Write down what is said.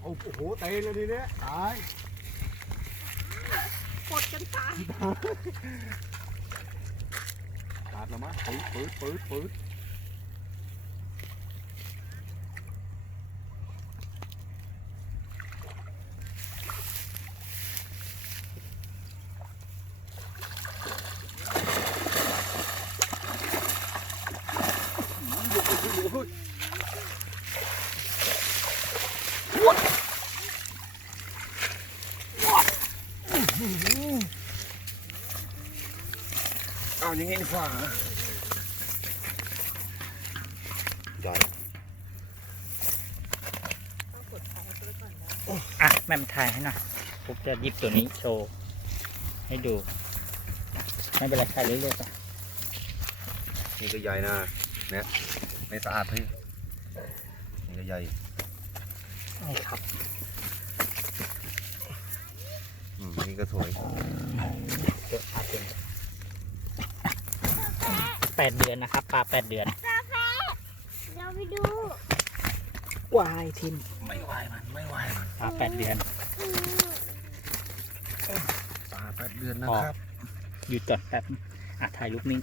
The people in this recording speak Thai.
เอาโอ้โหเตะเลยทีเนี้ยตายกดจนตายขาดแล้วมั้งปืดปืดปืดปืด เอาอย่างงี้ดีกว่าใหญ่ต้องกดของตัวก่อนนะอะแม่มถ่ายให้หน่อยผมจะหยิบตัวนี้โชว์ให้ดู ไม่เป็นไรถ่ายเรื่อยๆไปนี่ก็ใหญ่นะเนี่ยไม่สะอาดพี่นี่ก็ใหญ่นี่ครับ อืม นี่ก็สวยเดี๋ยวพาเป็นแปดเดือนนะครับปลาแปดเดือนเราไปดูวายทิมไม่ไหวมันไม่ไหวมันปลาแปดเดือนปลาแปดเดือนนะครับหยุดก่อนแป๊บอะถ่ายรูปนิ่ง